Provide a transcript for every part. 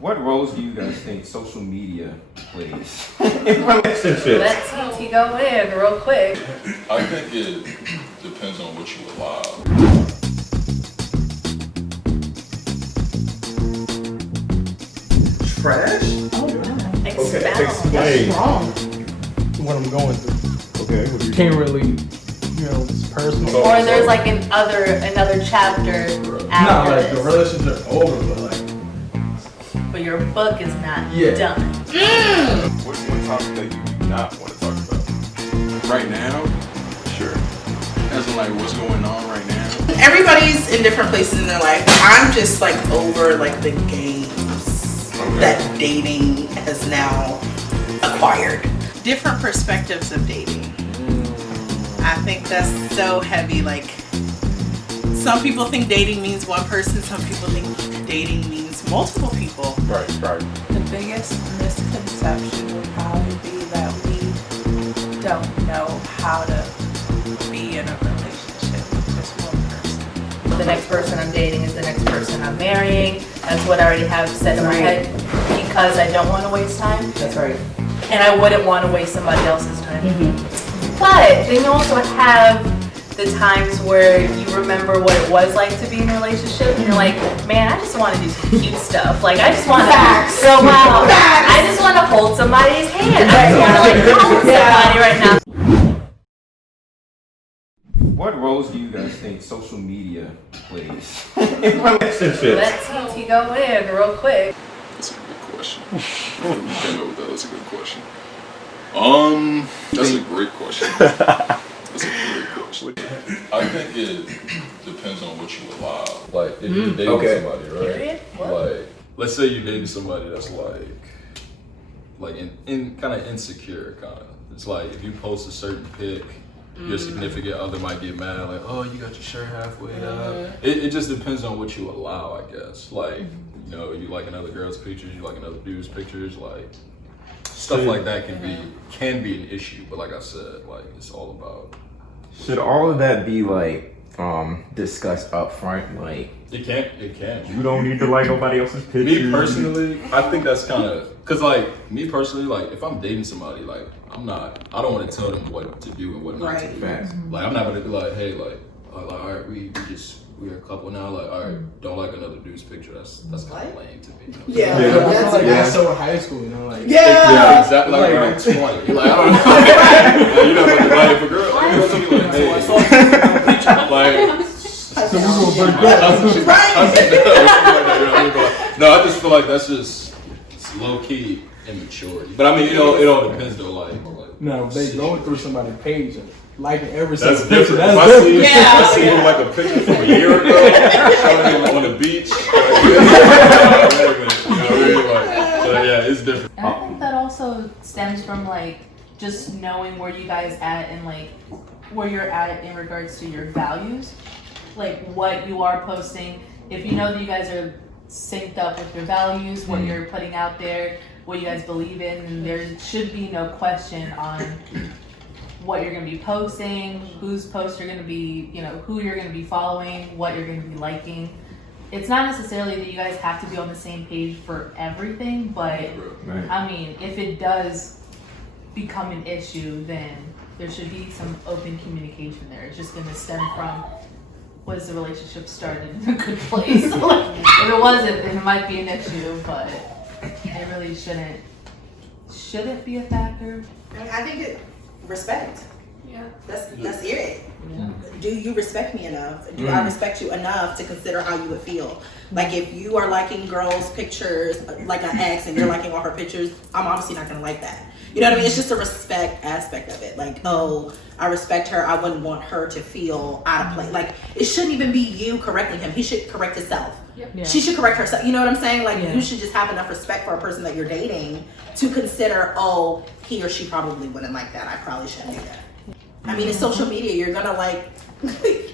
What roles do you guys think social media plays in relationships? Let Teetee go in real quick. I think it depends on what you allow. Trash? Oh, wow. Okay, explain. That's wrong. What I'm going through. Okay, what do you Can't really, it's personal. Or there's like another chapter Not after like the this. relationship over, but like, But your book is not Yeah. done. What's one topic that you do not want to talk about? Right now? Sure. As in like what's going on right now? Everybody's in different places in their life. I'm just like over like the games that dating has now acquired. Different perspectives of dating. I think that's so heavy. Like some people think dating means one person, some people think dating means multiple people. Right. The biggest misconception would probably be that we don't know how to be in a relationship with just one person. The next person I'm dating is the next person I'm marrying. That's what I already have set in my head because I don't want to waste time. That's right. And I wouldn't want to waste somebody else's time. But then you also have the times where you remember what it was like to be in a relationship and you're like, man, I just want to do some cute stuff. Like I just want to go out. I just want to hold somebody's hand. I just want to like hold somebody right now. What roles do you guys think social media plays in relationships? Let Teetee go in real quick. That's a good question. Came up with that. That's a good question. That's a great question. That's a great question. I think it depends on what you allow. Like if you're dating somebody, right? Period? What? Like let's say you're dating somebody that's like in kind of insecure kind of. It's like if you post a certain pic, your significant other might get mad, like, oh, you got your shirt halfway up. It just depends on what you allow, I guess. Like, you know, you like another girl's pictures, you like another dude's pictures, like stuff like that can be an issue. But like I said, like it's all about. Should all of that be like discussed up front? Like It can. you don't need to like nobody else's pictures. Me personally, I think that's kind of cause like me personally, like if I'm dating somebody, like I don't want to tell them what to do and what not to do. Facts. Like I'm not gonna be like, hey, like all right, we're a couple now. Like all right, don't like another dude's picture. That's kind of lame to me. You know? Yeah. I feel That's like it. that's so in high school, you know, like. Yeah, exactly. Like around 20. Like I don't know. You know, like if a girl tell me like, hey, like. So we gonna break up. No, I just feel like that's just low key immaturity. But I mean, it all depends though. Like No, if they going through somebody's page and liking every that's single picture. different. That's different. If I see him like a picture from a year ago, showing him on the beach. So yeah, it's different. And I think that also stems from like just knowing where you guys at and like where you're at in regards to your values, like what you are posting. If you know that you guys are synced up with your values, what you're putting out there, what you guys believe in, and there should be no question on what you're going to be posting, whose posts you're going to be, you know, who you're going to be following, what you're going to be liking. It's not necessarily that you guys have to be on the same page for everything, but Right. I mean, if it does become an issue, then there should be some open communication there. It's just going to stem from, was the relationship started in a good place? Like, if it wasn't, then it might be an issue, but it really shouldn't be a factor. I think it respect. Yeah. That's it. Do you respect me enough? Do I respect you enough to consider how you would feel? Like if you are liking girls' pictures, like an ex, and you're liking all her pictures, I'm obviously not gonna like that. You know what I mean? It's just a respect aspect of it. Like, oh, I respect her. I wouldn't want her to feel out of place. Like, it shouldn't even be you correcting him. He should correct himself. Yeah. She should correct herself. You know what I'm saying? Like, Yeah. you should just have enough respect for a person that you're dating to consider, oh, he or she probably wouldn't like that. I probably shouldn't do that. I mean, it's social media. You're gonna like. If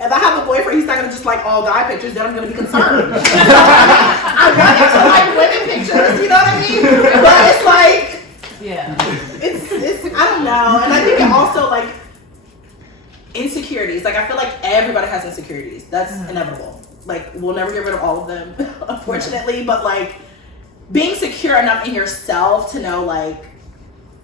I have a boyfriend, he's not gonna just like all guy pictures. Then I'm gonna be concerned. I want him to like women pictures. You know what I mean? But it's like. Yeah. It's I don't know, and I think it also like insecurities. Like I feel like everybody has insecurities. That's inevitable. Like we'll never get rid of all of them, unfortunately. But like being secure enough in yourself to know, like,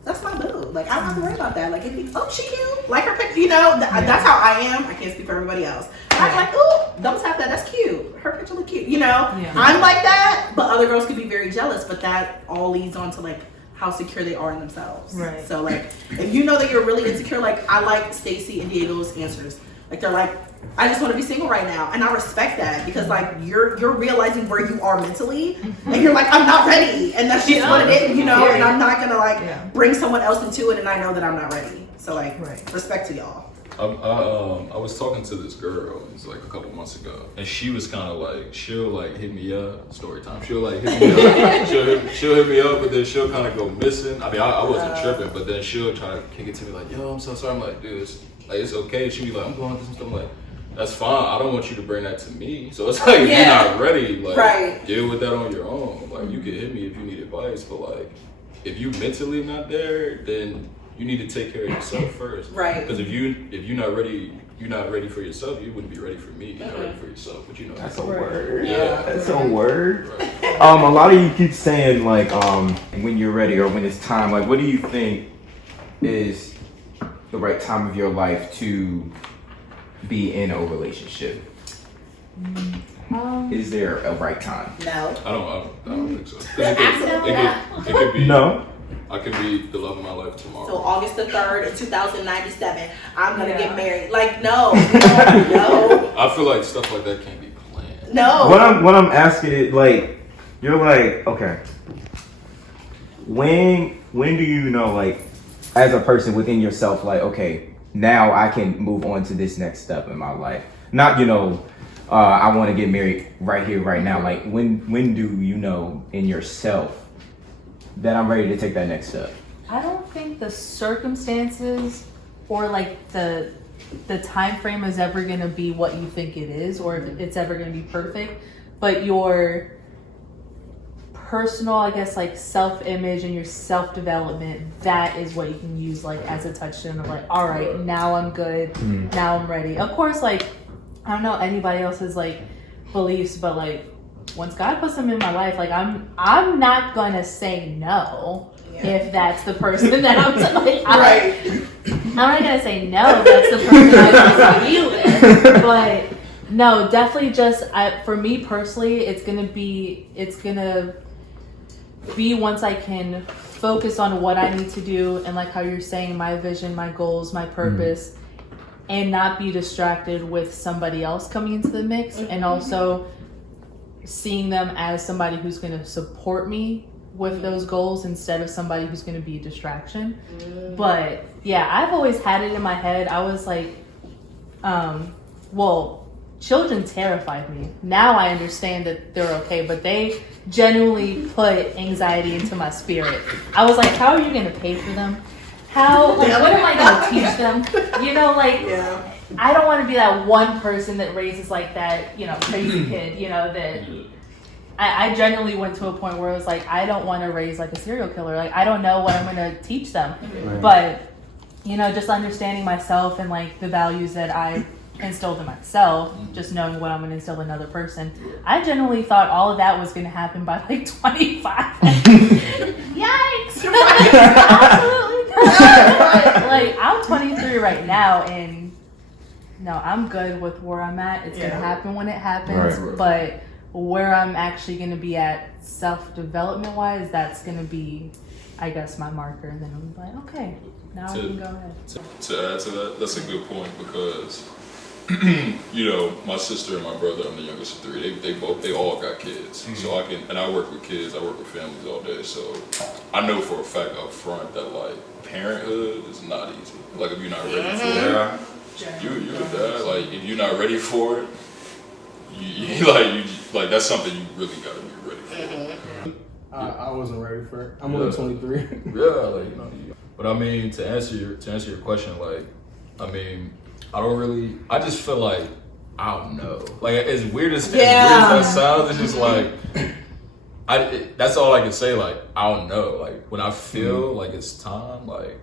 that's my boo. Like, I don't have to worry about that. Like, it'd be, oh, she cute. Like her picture, you know? That's how I am. I can't speak for everybody else. I'm like, ooh, don't tap that. That's cute. Her picture look cute, you know? Yeah. I'm like that, but other girls could be very jealous, but that all leads on to, like, how secure they are in themselves. Right. So, like, if you know that you're really insecure, like, I like Stacey and Diego's answers. Like, they're like, I just want to be single right now. And I respect that because, like, you're realizing where you are mentally. And you're like, I'm not ready. And that's just what it is, you know? And I'm not going to, like, bring someone else into it and I know that I'm not ready. So, like, respect to y'all. I was talking to this girl, it's like a couple months ago, and she was kind of like, she'll like hit me up, story time, she'll like hit me up, she'll hit me up, but then she'll kind of go missing. I mean, I wasn't tripping, but then she'll try to kick it to me like, yo, I'm so sorry. I'm like, dude, it's okay. She'll be like, I'm going through some stuff. I'm like, that's fine. I don't want you to bring that to me. So it's like, you're not ready. Like, deal with that on your own. Like, you can hit me if you need advice, but like, if you mentally not there, then you need to take care of yourself first. Right. Because if you're not ready for yourself, you wouldn't be ready for me. You're not ready for yourself, but you know. That's a word. Yeah. That's a word. Right. A lot of you keep saying like when you're ready or when it's time. Like, what do you think is the right time of your life to be in a relationship? Is there a right time? No. I don't think so. It could be. No. I could be the love of my life tomorrow. So August the 3rd in 2097, I'm going to get married. Like, no. No. I feel like stuff like that can't be planned. No. What I'm asking is like, you're like, okay, when do you know, like, as a person within yourself, like, okay, now I can move on to this next step in my life? Not, you know, I want to get married right here, right now. Like, when do you know in yourself that I'm ready to take that next step? I don't think the circumstances or like the time frame is ever going to be what you think it is, or if it's ever going to be perfect, but your personal, I guess, like self-image and your self-development, that is what you can use like as a touchstone of like, all right, now I'm good, now I'm ready. Of course, like, I don't know anybody else's like beliefs, but like, once God puts them in my life, like I'm not gonna say no if that's the person that I'm like. I'm not gonna say no if that's the person I want to be with. But no, definitely just for me personally, it's gonna be once I can focus on what I need to do and like how you're saying, my vision, my goals, my purpose, and not be distracted with somebody else coming into the mix, and also seeing them as somebody who's going to support me with those goals instead of somebody who's going to be a distraction. But yeah, I've always had it in my head. I was like, children terrified me. Now I understand that they're okay, but they genuinely put anxiety into my spirit. I was like, how are you going to pay for them? How, like, what am I going to teach them? You know, like, I don't want to be that one person that raises like that, you know, crazy kid, you know, that I genuinely went to a point where I was like, I don't want to raise like a serial killer. Like, I don't know what I'm going to teach them. But, you know, just understanding myself and like the values that I instilled in myself, just knowing what I'm going to instill in another person. I genuinely thought all of that was going to happen by like 25. Yikes! Absolutely not. Like, I'm 23 right now, and no, I'm good with where I'm at. It's going to happen when it happens. But where I'm actually going to be at self-development wise, that's going to be, I guess, my marker. And then I'm like, okay, now I can go ahead. To add to that, that's a good point, because you know, my sister and my brother, I'm the youngest of three, they all got kids. So I work with kids, I work with families all day, so I know for a fact up front that like parenthood is not easy. Like, if you're not ready for it, you're a dad. Like, if you're not ready for it, you that's something you really gotta be ready for. I wasn't ready for it. I'm only 23. Like, you know. But I mean, to answer your question, like, I mean, I just feel like, I don't know. Like, as weird as that sounds, it's just like, that's all I can say. Like, I don't know. Like, when I feel like it's time, like,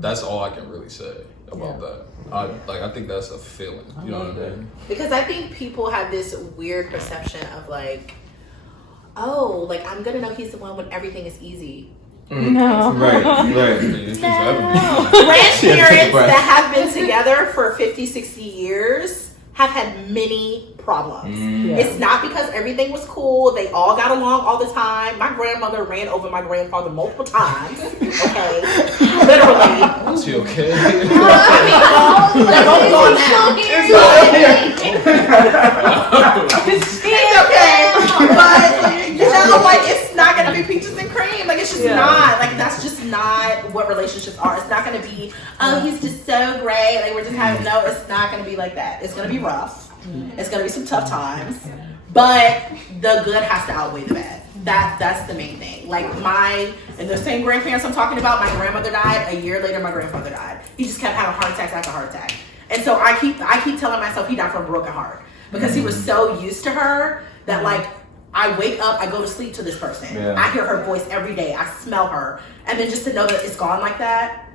that's all I can really say about that. I think that's a feeling. You know what I mean? Because I think people have this weird perception of like, oh, like I'm gonna know he's the one when everything is easy. No. Right. These things ever be. Grandparents that have been together for 50, 60 years have had many problems. It's not because everything was cool. They all got along all the time. My grandmother ran over my grandfather multiple times. Okay. Literally. Is he okay? They're both gone now. It's okay. But, you know, like, it's not going to be peaches and cream. Like, it's just not. Like, that's just not what relationships are. It's not going to be, oh, he's just so great. Like, we're just having, no, it's not going to be like that. It's going to be rough. It's going to be some tough times. But the good has to outweigh the bad. That's the main thing. Like and the same grandparents I'm talking about, my grandmother died. A year later, my grandfather died. He just kept having heart attacks after heart attack. And so I keep telling myself he died from a broken heart because he was so used to her that like I wake up, I go to sleep to this person. I hear her voice every day. I smell her, and then just to know that it's gone like that,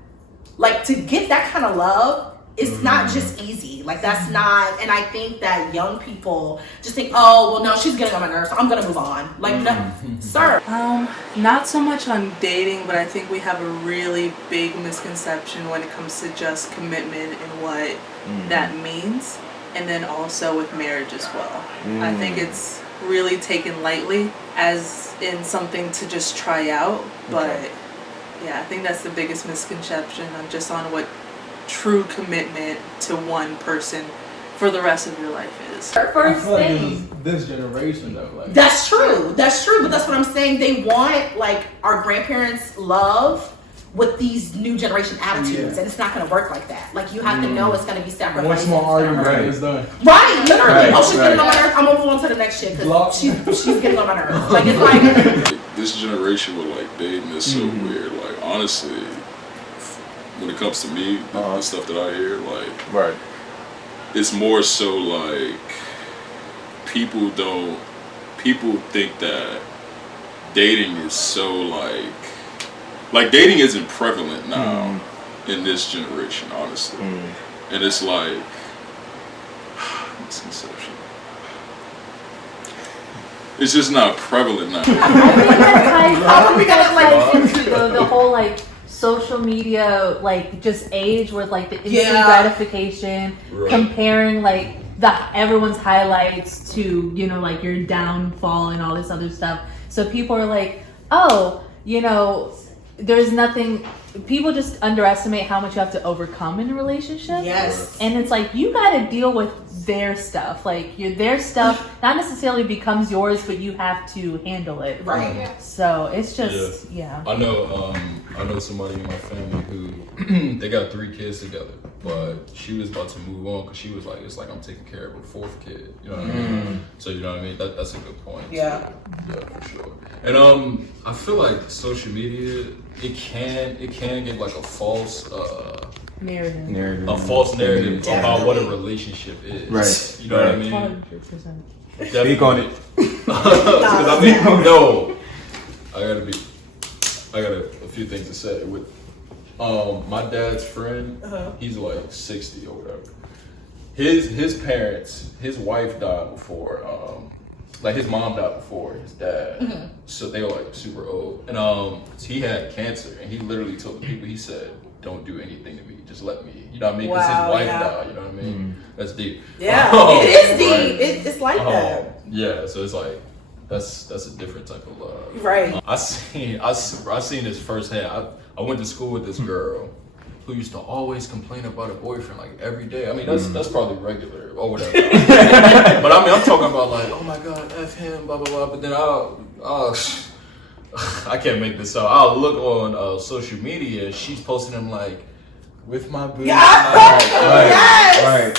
like to get that kind of love. It's not just easy. Like that's not, and I think that young people just think, oh, well, no, she's getting on my nerves, so I'm gonna move on. Like, no, sir. Not so much on dating, but I think we have a really big misconception when it comes to just commitment and what that means, and then also with marriage as well. I think it's really taken lightly as in something to just try out, but yeah, I think that's the biggest misconception just on what true commitment to one person for the rest of your life is. First thing. Like this generation though. Like. That's true, but that's what I'm saying. They want like our grandparents' love with these new generation attitudes, and it's not going to work like that. Like you have to know it's going to be sacrificed. One small argument is done. Right, literally. Oh, she's getting on my nerves. I'm gonna move on to the next shit because she's getting on my nerves. Like it's like this generation with like dating is so weird. Like honestly, when it comes to me, the stuff that I hear, like it's more so like people think that dating is so like dating isn't prevalent now in this generation, honestly. And it's like misconception. It's just not prevalent now. I think that ties into the whole like social media, like just age with like the instant gratification, comparing like everyone's highlights to, you know, like your downfall and all this other stuff. So people are like, oh, you know, there's nothing. People just underestimate how much you have to overcome in a relationship. Yes. And it's like you got to deal with their stuff. Like their stuff not necessarily becomes yours, but you have to handle it. Right. So it's just I know somebody in my family who they got 3 kids together, but she was about to move on because she was like, it's like I'm taking care of a 4th kid. You know what I mean? So you know what I mean? That's a good point. Yeah. Yeah, for sure. And I feel like social media it can give like a false narrative. A false narrative about what a relationship is. Right. You know what I mean? 100%. Speak on it. Because I mean, no, I got a few things to say. With my dad's friend, he's like 60 or whatever. His parents, his wife died before. Like his mom died before his dad, so they were like super old. And he had cancer, and he literally told the people, he said, "Don't do anything to me, just let me." You know what I mean? Because his wife died. You know what I mean? That's deep. Yeah, it is deep. It's like that. Yeah, so it's like that's a different type of love. Right. I seen this firsthand. I went to school with this girl who used to always complain about her boyfriend like every day. I mean, that's probably regular or whatever. But I mean, I'm talking about like, oh my God, F him, blah, blah, blah. But then I can't make this up. I'll look on social media. She's posting him like, with my boo. Yeah. I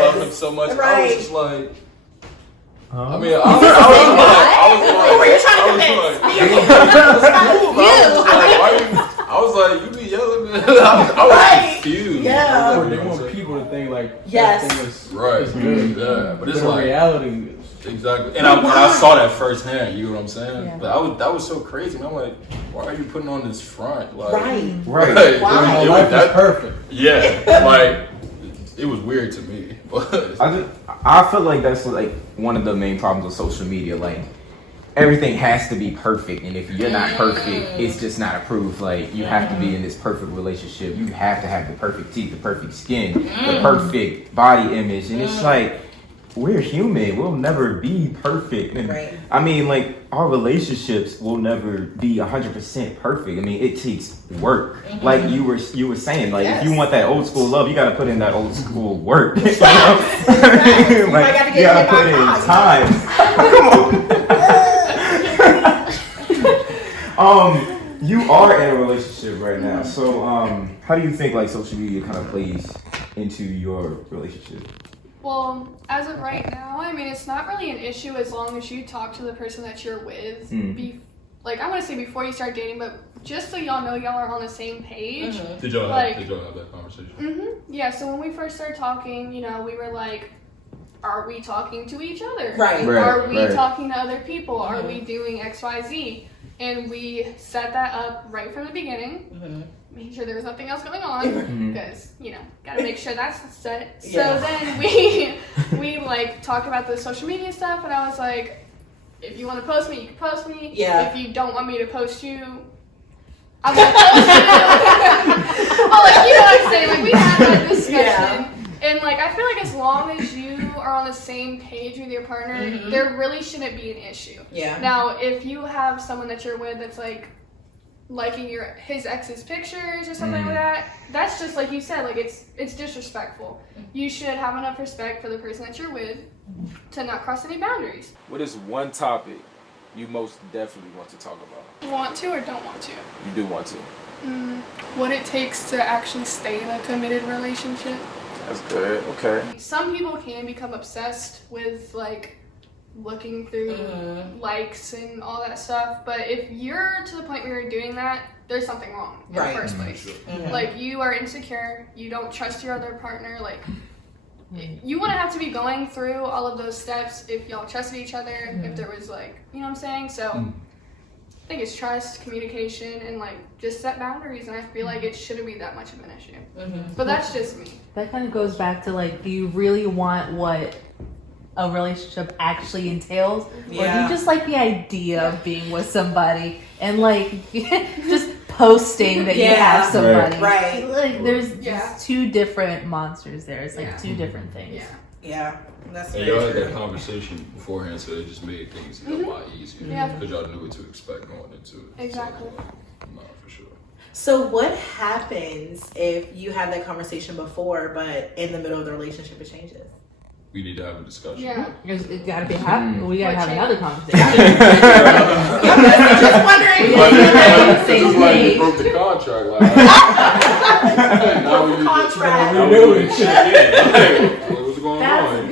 love him so much. I was just like, I mean, I was like, you be yelling, man. I was confused. Yeah. They want people to think like yes, is right. Good. Yeah, but it's in like reality. Exactly, and I saw that firsthand. You know what I'm saying? Yeah. But that was so crazy. And I'm like, why are you putting on this front? Like, right. Like, my life is perfect. Yeah, like it was weird to me. But I feel like that's like one of the main problems with social media. Like everything has to be perfect, and if you're not perfect, it's just not approved. Like, you have to be in this perfect relationship. You have to have the perfect teeth, the perfect skin, the perfect body image, and it's like, we're human. We'll never be perfect. And I mean, like, our relationships will never be 100% perfect. I mean, it takes work. Like you were saying, like, if you want that old school love, you got to put in that old school work. You know? Like, you got to put in time. Come on. You are in a relationship right now. So, how do you think, like, social media kind of plays into your relationship? Well, as of right now, I mean, it's not really an issue as long as you talk to the person that you're with. Like, I want to say before you start dating, but just so y'all know y'all are on the same page. Did y'all have that conversation? Yeah, so when we first started talking, you know, we were like, are we talking to each other? Are we talking to other people? Are we doing X, Y, Z? And we set that up right from the beginning. Making sure there was nothing else going on, because you know, gotta make sure that's set. So then we like talk about the social media stuff, and I was like, if you want to post me, you can post me. If you don't want me to post you, I'm gonna post you. Well, like, you know what I'm saying? Like, we had that discussion, and like, I feel like as long as you are on the same page with your partner, there really shouldn't be an issue. Now, if you have someone that you're with that's like liking his ex's pictures or something like that, that's just like you said, like, it's disrespectful. You should have enough respect for the person that you're with to not cross any boundaries. What is one topic you most definitely want to talk about? Want to or don't want to? You do want to. What it takes to actually stay in a committed relationship. That's good. Okay. Some people can become obsessed with like looking through likes and all that stuff, but if you're to the point where you're doing that, there's something wrong in the first place. Like, you are insecure, you don't trust your other partner, like, you wouldn't have to be going through all of those steps if y'all trusted each other, if there was, like, you know what I'm saying? So I think it's trust, communication, and like, just set boundaries, and I feel like it shouldn't be that much of an issue. But that's just me. That kind of goes back to, like, do you really want what a relationship actually entails, or do you just like the idea of being with somebody and like just posting that you have somebody? Like, there's just two different monsters there. It's like two different things. That's and y'all had that conversation beforehand, so it just made things a lot easier because y'all knew what to expect going into it. Exactly. So, no, for sure. So what happens if you have that conversation before, but in the middle of the relationship it changes? We need to have a discussion. It's gotta be happening. We gotta have another conversation. Just wondering. Just like you broke the contract. Like, now we check in. What's going on?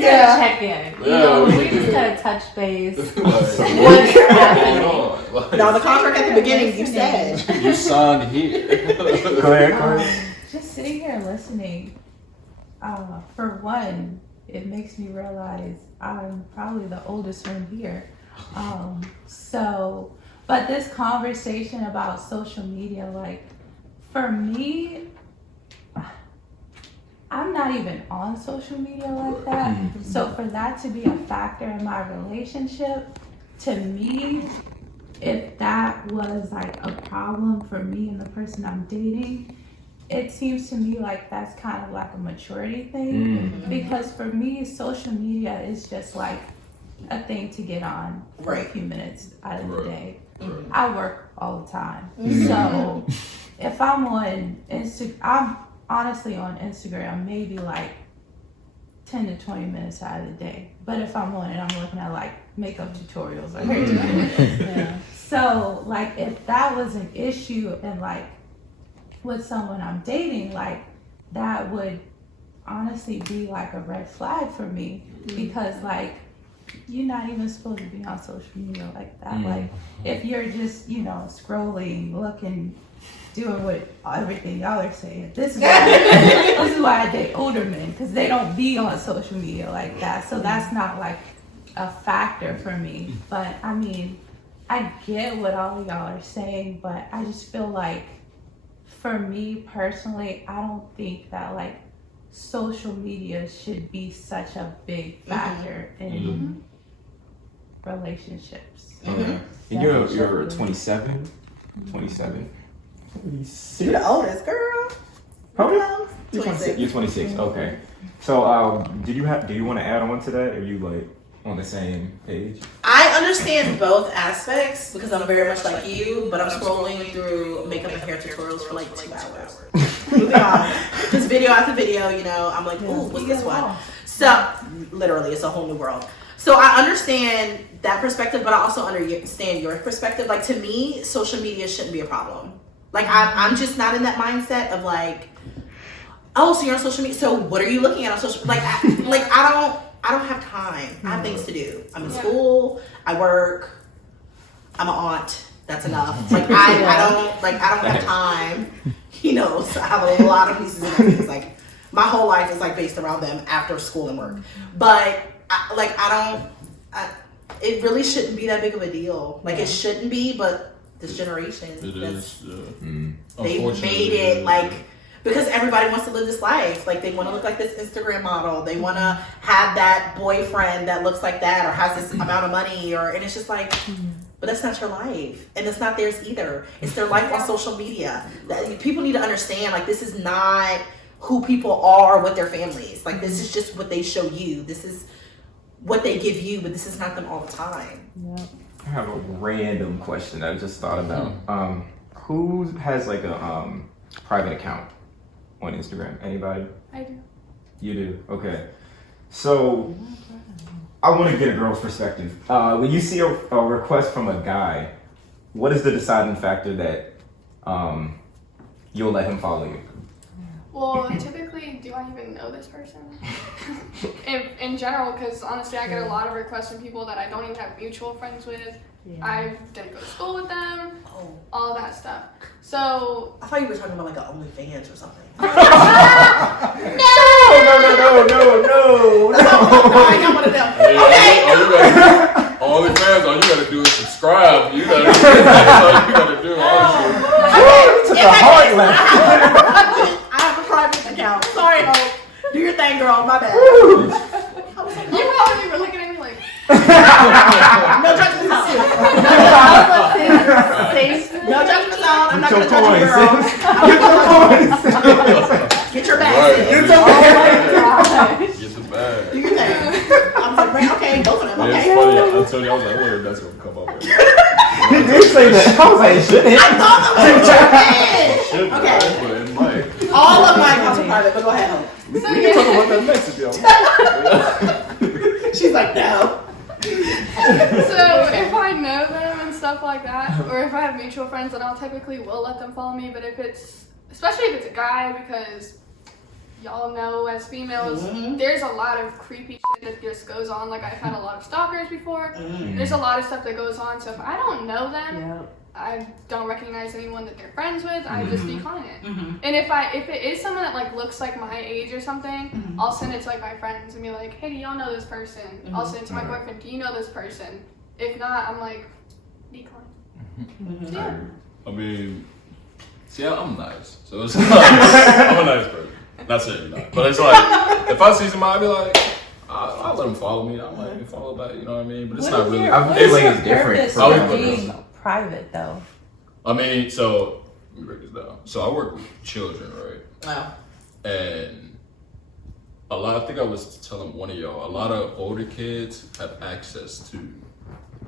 Check in. We just gotta touch base. What's happening? No, the contract at the beginning you said. You signed here. Go ahead. Just sitting here listening, for one, it makes me realize I'm probably the oldest one here. But this conversation about social media, like, for me, I'm not even on social media like that. So for that to be a factor in my relationship, to me, if that was like a problem for me and the person I'm dating, it seems to me like that's kind of like a maturity thing. Because for me, social media is just like a thing to get on for a few minutes out of the day. I work all the time. So if I'm on I'm honestly on Instagram maybe like 10 to 20 minutes out of the day. But if I'm on it, I'm looking at like makeup tutorials or hair tutorials. So like, if that was an issue and like with someone I'm dating, like, that would honestly be like a red flag for me. Because like, you're not even supposed to be on social media like that. Like, if you're just, you know, scrolling, looking, doing what everything y'all are saying, this is why I date older men, because they don't be on social media like that. So that's not like a factor for me. But I mean, I get what all of y'all are saying, but I just feel like, for me personally, I don't think that like social media should be such a big factor in relationships. And you're 27? 27? You're the oldest, girl. How old? 26. You're 26. Okay. So, do you want to add on to that? Are you like on the same page? I understand both aspects because I'm very much like you, but I'm scrolling through makeup and hair tutorials for like 2 hours. Moving on. Just video after video, you know, I'm like, ooh, what's this one? So, literally, it's a whole new world. So I understand that perspective, but I also understand your perspective. Like, to me, social media shouldn't be a problem. Like, I'm just not in that mindset of like, oh, so you're on social media. So what are you looking at on social? Like, I don't have time. I have things to do. I'm in school. I work. I'm an aunt. That's enough. Like, I don't have time. You know, so I have a lot of pieces of things. Like, my whole life is like based around them after school and work. But it really shouldn't be that big of a deal. Like, it shouldn't be, but this generation, they've made it like, because everybody wants to live this life. Like, they want to look like this Instagram model. They want to have that boyfriend that looks like that or has this amount of money, and it's just like, but that's not your life, and it's not theirs either. It's their life on social media. People need to understand, like, this is not who people are with their families. Like, this is just what they show you. This is what they give you, but this is not them all the time. Yep. I have a random question that I just thought about. Who has like a private account on Instagram? Anybody? I do. You do? Okay. So I want to get a girl's perspective. When you see a request from a guy, what is the deciding factor that you'll let him follow you? Well, typically, do I even know this person? in general, because honestly, I get a lot of requests from people that I don't even have mutual friends with. Yeah. I didn't go to school with them. All that stuff. So I thought you were talking about like an OnlyFans or something. No. I got one of them. OnlyFans, all you gotta do is subscribe. You gotta that's all you gotta do. I have a private account. Sorry, Hope. Do your thing, girl. My bad. you probably were looking at me like, no judgment zone. No judgment zone. I'm not gonna judge you, girl. Get your bag. Get the bag. Do your thing. I'm like, okay, both of them. Yeah, Okay. it's funny. I told you, I was like, I wonder if that's gonna come up. You did say that. I was like, it shouldn't. I thought that was your Okay. But it might. All of my accounts are private, but go ahead, Hope. We can talk about that next if y'all. She's like, no. so if I know them and stuff like that, or if I have mutual friends, then I'll typically will let them follow me. But especially if it's a guy, because y'all know as females, there's a lot of creepy shit that just goes on. Like, I've had a lot of stalkers before. There's a lot of stuff that goes on. So if I don't know them, I don't recognize anyone that they're friends with, I just decline it. And if it is someone that like looks like my age or something, I'll send it to like my friends and be like, hey, do y'all know this person? I'll send it to my boyfriend, do you know this person? If not, I'm like, decline. Yeah. I mean, see, I'm nice. So it's like, I'm a nice person. Not saying you're not. But it's like, if I see somebody, I'll be like, I'll let them follow me. I'll let them follow back, you know what I mean? But it's not really. I feel like it's different. Being private, though. I mean, so, let me break this down. So I work with children, right? Wow. And I think I was telling one of y'all, a lot of older kids have access to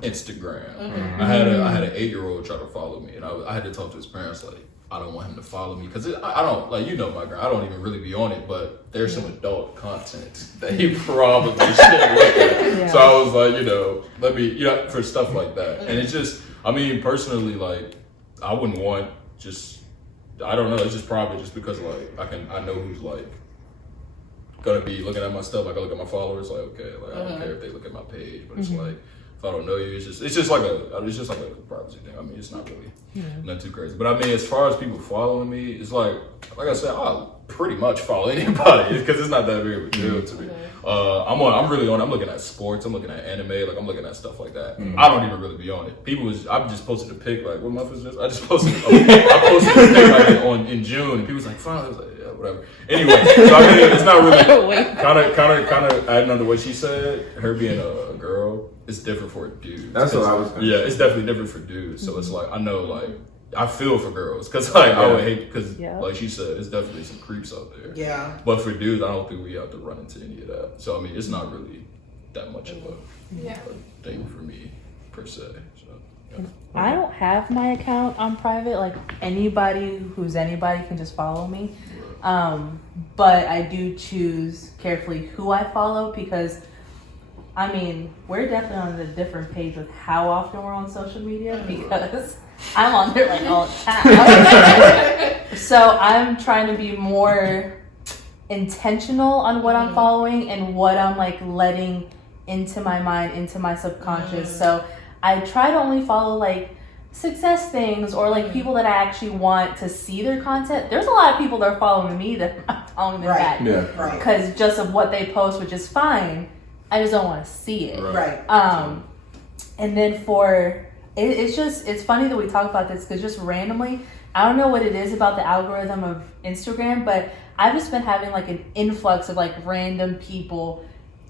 Instagram. I had an 8-year-old try to follow me, and I had to talk to his parents like, I don't want him to follow me because I don't, like, you know my girl, I don't even really be on it, but there's some adult content that he probably shouldn't look at. So I was like, let me, for stuff like that. And it's just, I mean, personally, like, I wouldn't want I don't know, it's just probably just because, like, I know who's, like, gonna be looking at my stuff. Like, I look at my followers, like, okay, like, I don't care if they look at my page, but it's like, if I don't know you, it's just like a privacy thing. I mean, it's not really not too crazy. But I mean, as far as people following me, it's like I said, I'll pretty much follow anybody because it's not that big of a deal to me. I'm looking at sports, I'm looking at anime, like I'm looking at stuff like that. I don't even really be on it. I've just posted a pic, like, what month is this? I just posted a pic like in June, and people was like, finally, I was like, yeah, whatever. Anyway, so I mean, it's not really kind of adding on to what she said, her being a girl. girl, it's different for a dude. That's what I was gonna say. It's definitely different for dudes. So it's like, I know, like, I feel for girls because like I would hate because like she said, it's definitely some creeps out there. Yeah. But for dudes, I don't think we have to run into any of that. So I mean, it's not really that much of a thing for me per se. So, yeah. I don't have my account on private. Like anybody can just follow me. But I do choose carefully who I follow because I mean we're definitely on a different page with how often we're on social media because I'm on there like all the time. So I'm trying to be more intentional on what I'm following and what I'm like letting into my mind, into my subconscious. So I try to only follow like success things or like people that I actually want to see their content. There's a lot of people that are following me that I'm following them back. Because just of what they post, which is fine. I just don't want to see it. And then for it's funny that we talk about this because just randomly, I don't know what it is about the algorithm of Instagram, but I've just been having like an influx of like random people,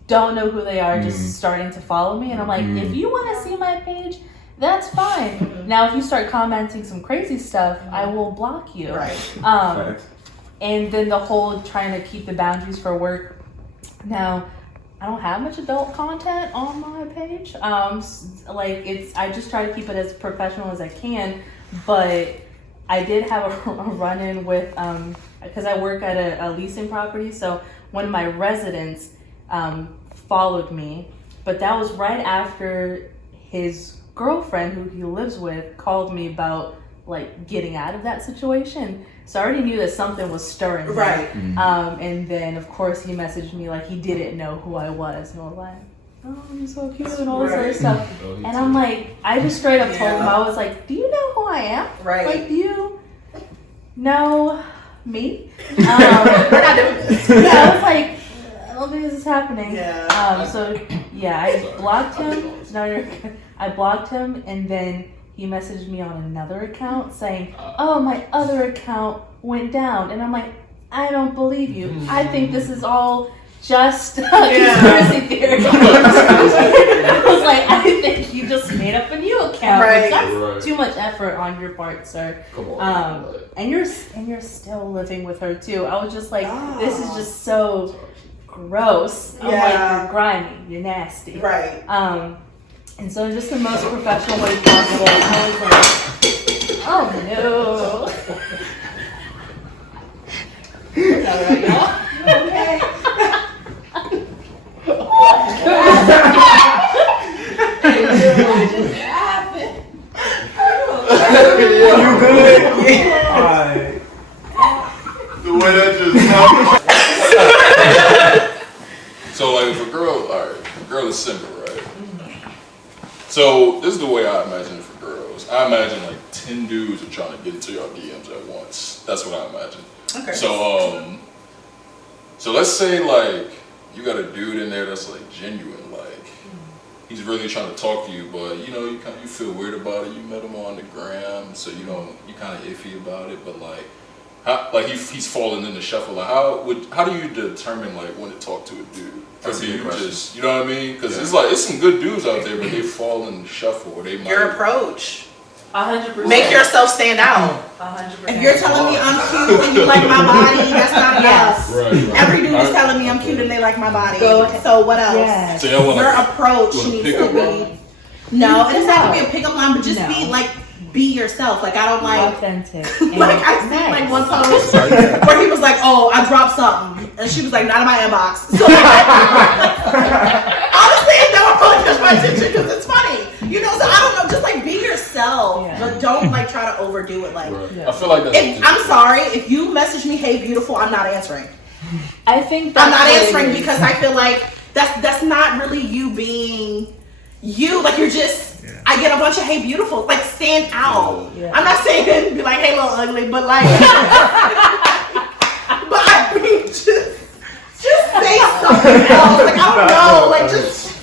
don't know who they are, just starting to follow me. And I'm like, if you want to see my page, that's fine. Now, if you start commenting some crazy stuff, I will block you. And then the whole trying to keep the boundaries for work. Now, I don't have much adult content on my page. I just try to keep it as professional as I can, but I did have a run-in with, because I work at a leasing property, so one of my residents followed me, but that was right after his girlfriend, who he lives with, called me about like getting out of that situation. So I already knew that something was stirring. And then of course he messaged me like he didn't know who I was, and I was like, oh, you're so cute and all this other stuff. And I'm like, I just straight up told him, I was like, do you know who I am? Like, do you know me? We're not doing this. I was like, I don't think this is happening. I blocked him. I blocked him, and then he messaged me on another account saying, oh, my other account went down. And I'm like, I don't believe you. I think this is all just conspiracy theory. I was like, I think you just made up a new account. That's too much effort on your part, sir. Come on. And you're still living with her too. I was just like, this is just so gross. I'm like, you're grimy, you're nasty. And so just the most professional way possible. I was like, oh no. Is that right, y'all? Okay. You good? Yeah. The way that just So like if a girl is single, right? So this is the way I imagine it for girls. I imagine like 10 dudes are trying to get into your DMs at once. That's what I imagine. Okay. So let's say like you got a dude in there that's like genuine, like he's really trying to talk to you, but you know you feel weird about it. You met him on the gram, so you kind of iffy about it, but like he's falling in the shuffle. Like how do you determine like when to talk to a dude? Or do you just, you know what I mean? Because it's like it's some good dudes out there, but they fall in the shuffle, or they might. Your approach. 100%. Make yourself stand out. 100%. If you're telling me I'm cute and you like my body, that's not enough. Every dude is telling me I'm cute and they like my body. So what else? Yes. So your approach needs to be. No, it doesn't have to be a pickup line, but just be yourself. Like I don't like authentic. Like I seen like one post where he was like, "Oh, I dropped something," and she was like, "Not in my inbox." So honestly, that would really catch my attention because it's funny, you know. So I don't know, just like be yourself, but don't like try to overdo it. Like I feel like that's I'm sorry if you message me, "Hey, beautiful," I'm not answering. I think I'm not answering because I feel like that's not really you being you. Like you're just. I get a bunch of hey beautiful, like stand out. I'm not saying be like hey little ugly, but like, but I mean just say something else. Like I don't know, like just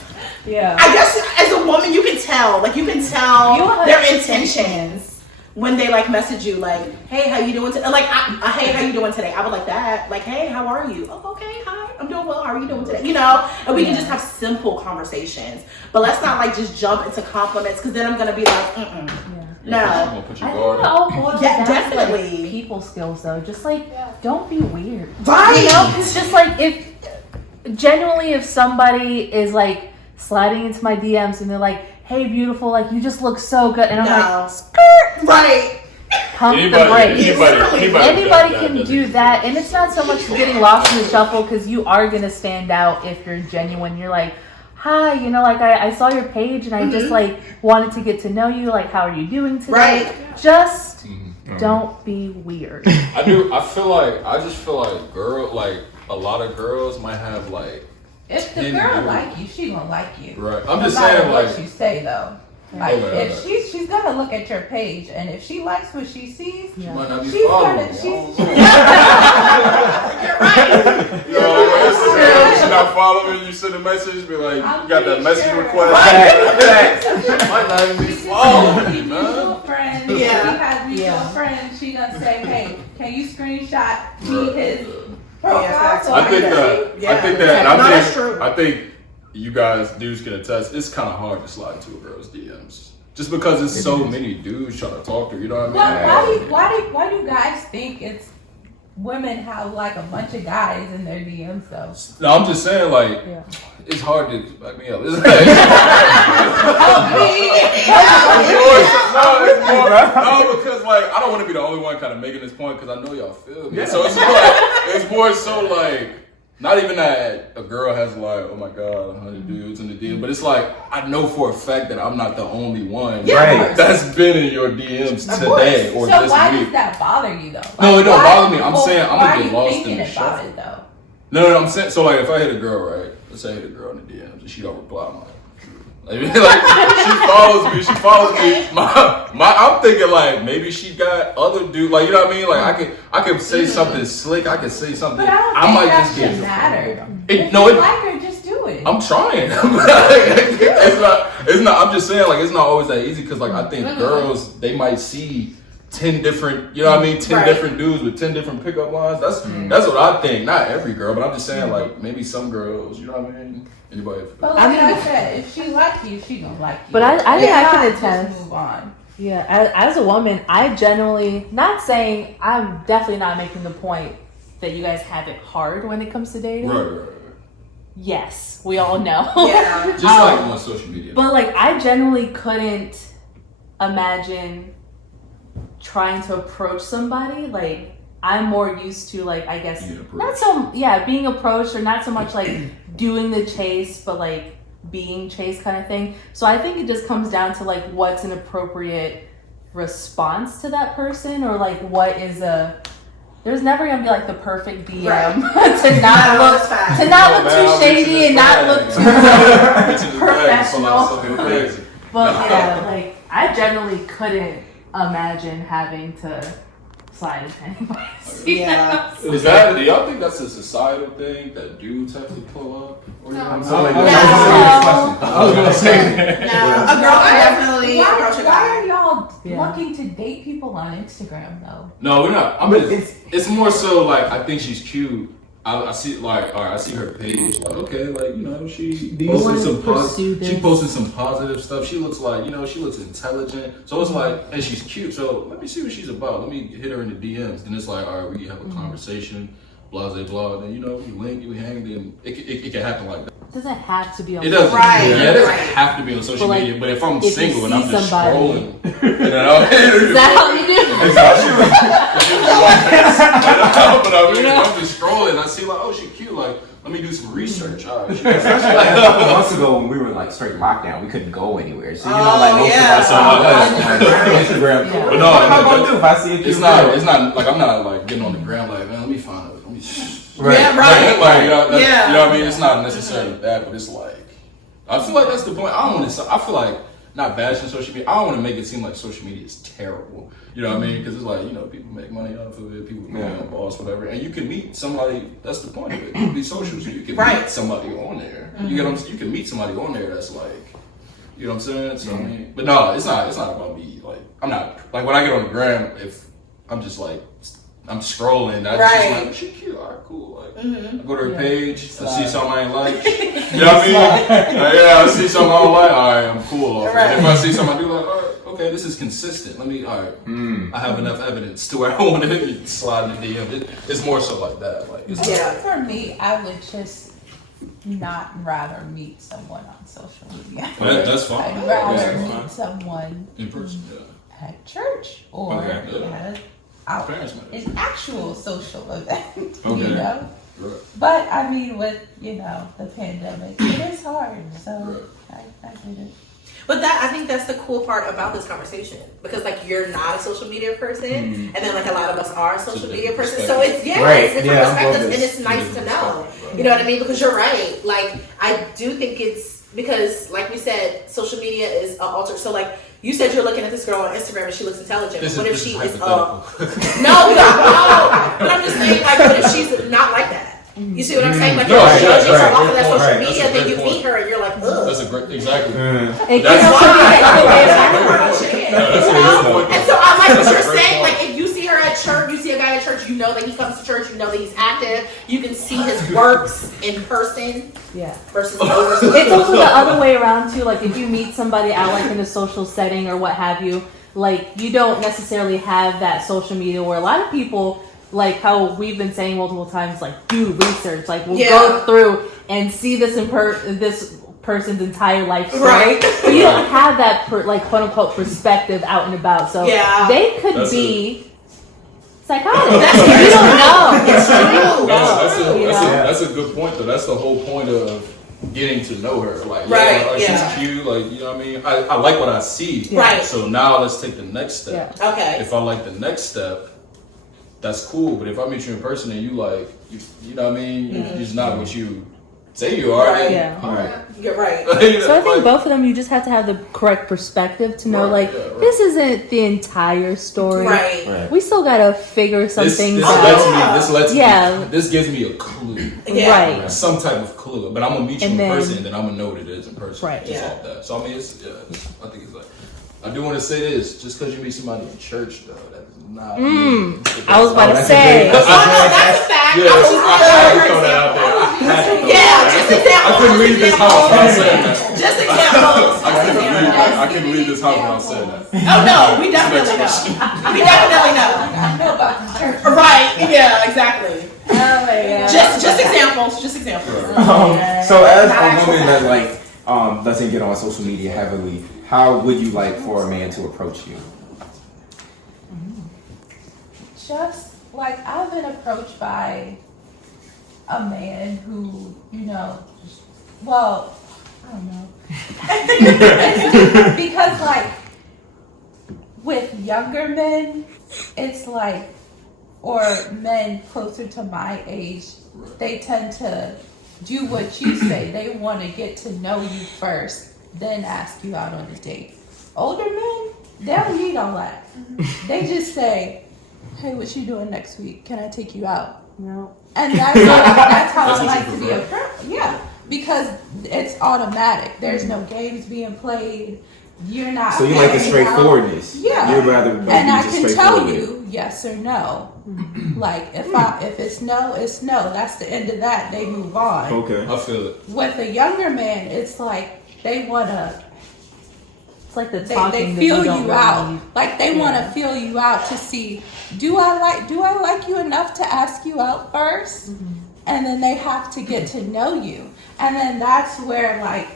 I guess as a woman you can tell their intentions. when they like message you like, hey, how you doing today? Like, hey, how you doing today? I would like that. Like, hey, how are you? Oh, okay, hi, I'm doing well. How are you doing today? You know, and we can just have simple conversations. But let's not like just jump into compliments because then I'm gonna be like, no. I think it all boils down definitely. to like people skills though. Just like don't be weird. Right. You know, it's just like if genuinely if somebody is like sliding into my DMs and they're like, hey beautiful, like you just look so good, and I'm like, skirt, right. Pump the brakes. Anybody can do that, and it's not so much getting lost in the shuffle because you are gonna stand out if you're genuine. You're like, hi, you know, like I saw your page and I just like wanted to get to know you. Like, how are you doing today? Right. Just don't be weird. I just feel like a lot of girls might have like. If the girl like you, she gonna like you. Right. I'm no just matter saying what like you say though. Like if she's gonna look at your page, and if she likes what she sees, she might not be she's following. gonna. She's You're right. You know, on Instagram, she's not following you. Send a message, be like, you got that message request. Might not even be following you, man. Friends. She has mutual friends. She gonna say, hey, can you screenshot me his profile? So I think you guys dudes can attest. It's kind of hard to slide into a girl's DMs just because there's so many dudes trying to talk to her. You know what I mean? Why do guys think it's women have like a bunch of guys in their DMs though? No, I'm just saying like it's hard to back me up. It's like, no, because like I don't want to be the only one kind of making this point because I know y'all feel me. Yeah. So it's more so like not even that a girl has like, oh my god, 100 dudes in the DM, but it's like I know for a fact that I'm not the only one that's been in your DMs today or so this why week. does that bother you though? Like, No, it don't bother me. I'm saying I'm gonna get lost in the about shuffle. it though? No, I'm saying so like if I hit a girl, right? Let's say I hit a girl in the DMs and she don't reply, I'm like she follows me. I'm thinking like maybe she got other dude, like you know what I mean? Like I can say something slick, I can say something. But I might just get matter. If you like her, just do it. I'm trying. It's not. I'm just saying like it's not always that easy because like I think girls they might see 10 different, you know what I mean? 10 different dudes with 10 different pickup lines. That's what I think. Not every girl, but I'm just saying like maybe some girls, you know what I mean? Anybody? But like I said, if she like you, she gonna like you. But I think I can attest. Just move on. Yeah, as a woman, I generally, not saying, I'm definitely not making the point that you guys have it hard when it comes to dating. Right. Yes, we all know. Yeah. Just like on social media. But like, I generally couldn't imagine trying to approach somebody. Like, I'm more used to like, I guess, being approached or not so much like doing the chase, but like being chased kind of thing. So I think it just comes down to like what's an appropriate response to that person, or like what is there's never gonna be like the perfect DM to not look too shady and not look too professional. But yeah, like I generally couldn't imagine having to slide into anybody's DMs. Is that? Do y'all think that's a societal thing that dudes have to pull up? Or No. I was gonna say that. No, a girl can definitely approach a guy. Why are y'all looking to date people on Instagram though? No, we're not. It's more so like I think she's cute. I see like I see her page like okay, like you know she posted some positive stuff. She looks like she looks intelligent. So it's like and she's cute. So let me see what she's about. Let me hit her in the DMs. Then it's like all right, we have a conversation. Blah blah blah. Then we link, we hang. Then it can happen like that. It doesn't have to be on it doesn't. Right. Yeah, it doesn't have to be on social media. But if I'm single and I'm just scrolling, is that how you do? But I mean, if I'm just scrolling, I see like, oh, she's cute. Like, let me do some research. All right. Especially like a couple months ago when we were like straight lockdown, we couldn't go anywhere. So like most of us on Instagram. But no, what am I gonna do if I see it? It's not like I'm not like getting on the ground like, man, let me find it. Right. Yeah, right. Like, you know what I mean? It's not necessarily bad, but it's like, I feel like that's the point. I feel like, not bashing social media, I don't want to make it seem like social media is terrible. You know what I mean? Because it's like, people make money off of it, people make on boss, whatever. And you can meet somebody, that's the point of it. You can be social, so you can meet somebody on there. You get what I'm saying? You can meet somebody on there that's like, You know what I'm saying? So I mean, but no, it's not about me. Like I'm not like when I get on the gram, if I'm just like I'm scrolling, I just like she cute, all right, cool. Like I go to her page, I see something I ain't like. You know what I mean? I see something I don't like. All right, I'm cool. Right. If I see something I do like, all right, okay, this is consistent. Let me, all right, I have enough evidence to where I want to slide in the DM. It's more so like that. Like, for me, I would just not rather meet someone on social media. That's fine. I'd rather meet someone in person, at church or at an actual social event. You know. Right. But I mean, with the pandemic, it is hard. So I get it. But I think that's the cool part about this conversation, because like you're not a social media person, and then like a lot of us are a social media person. So it's it's different perspectives, and it's nice to know. You know what I mean? Because you're right. Like I do think it's because, like we said, social media is an alter. So like you said, you're looking at this girl on Instagram and she looks intelligent. What if she is no? But I'm just saying, like, what if she's not like that? You see what I'm saying? Like, you're judging her off of that social media, then you meet her and you're like, ugh. That's a great, exactly. That's why. And so I like what you're saying. Like, if you see her at church, you see a guy at church, you know that he comes to church, you know that he's active, you can see his works in person. Yeah. Versus over. It's also the other way around too. Like, if you meet somebody out like in a social setting or what have you, like you don't necessarily have that social media where a lot of people, like how we've been saying multiple times, like do research, like we'll go through and see this this person's entire life story. Right. But you don't have that like quote unquote perspective out and about. So they could be psychotic. You don't know. It's true. That's a good point though. That's the whole point of getting to know her. Like, she's cute. Like, you know what I mean? I like what I see. Right. So now let's take the next step. Yeah. Okay. If I like the next step, that's cool. But if I meet you in person and you like, you know what I mean? You're just not what you say you are. Right. All right. You're right. So I think both of them, you just have to have the correct perspective to know, this isn't the entire story. Right. We still gotta figure some things out. This gives me a clue. Yeah. Right. Some type of clue. But I'm gonna meet you in person, and then I'm gonna know what it is in person. Right. Just off that. So I mean, I think it's like. I do want to say this, just because you meet somebody in church, though, that is not. I was about to say. That's a fact. Just examples. I couldn't leave this house without saying that. Just examples. I couldn't leave this house without saying that. Oh no, we definitely know. We definitely know. I know about the church. Right? Yeah, exactly. Oh my God. Just examples. Just examples. So as a woman that like doesn't get on social media heavily, how would you like for a man to approach you? Just like I've been approached by a man who, well, I don't know. Because like with younger men, it's like, or men closer to my age, they tend to do what you say. They want to get to know you first, then ask you out on a date. Older men, they don't need all that. They just say, hey, what you doing next week? Can I take you out? No. And that's how I like to be approached. Yeah, because it's automatic. There's no games being played. You're not. So you like the straightforwardness. Yeah. You'd rather. And I can tell you yes or no. Like if it's no, it's no. That's the end of that. They move on. Okay. I feel it. With a younger man, it's like they wanna. It's like the they feel you out. Like they want to feel you out to see, do I like you enough to ask you out first? And then they have to get to know you. And then that's where like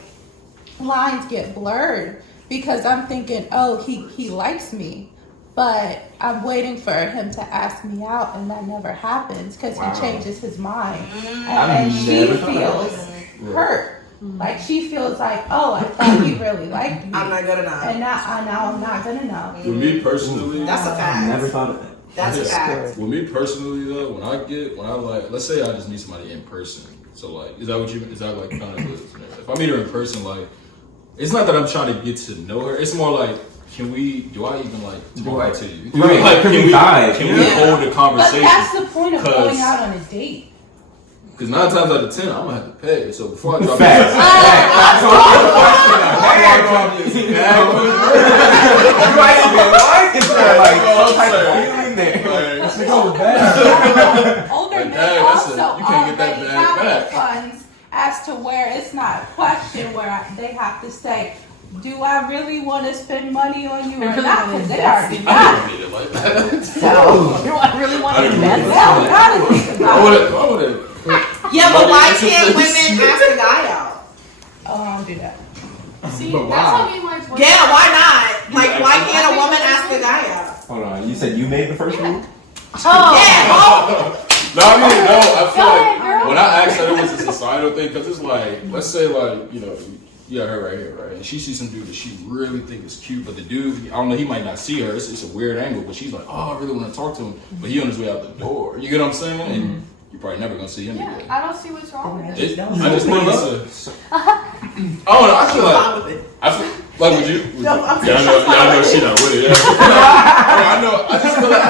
lines get blurred, because I'm thinking, oh, he likes me, but I'm waiting for him to ask me out, and that never happens because he changes his mind. And she feels hurt. Like she feels like, oh, I thought he really liked me. I'm not good enough. And now I'm not good enough. With me personally, that's a fact. Never thought of that. That's a fact. With me personally though, when I like, let's say I just meet somebody in person. So like, is that like kind of if I meet her in person, like, it's not that I'm trying to get to know her. It's more like, do I even like talk to you? Right. Like, can we hold a conversation? But that's the point of going out on a date. Because 9 times out of 10, I'm gonna have to pay. So before I drop Facts. Older men also already have the funds as to where it's not a question where they have to say, do I really want to spend money on you or not? Because they already got it. So, do I really want to invest? I gotta think about it. Yeah, but why can't women ask the guy out? Oh, I don't do that. See, But that's why? how me and my boyfriend. Yeah, why not? Like, why can't a woman ask the guy out? Hold on, you said you made the first move? Oh. Yeah. No, I mean, no, I feel Go like ahead, girl. when I asked her, it was a societal thing, because it's like, let's say, like, you know, you got her right here, right? And she sees some dude that she really think is cute, but the dude, I don't know, he might not see her. It's a weird angle, but she's like, oh, I really want to talk to him, but he on his way out the door. You get what I'm saying? And you're probably never gonna see him Yeah, again. I don't see what's wrong with it. I just think it's a. I don't know. I feel like would you? No, I'm y'all know she not with it. Yeah. I know. I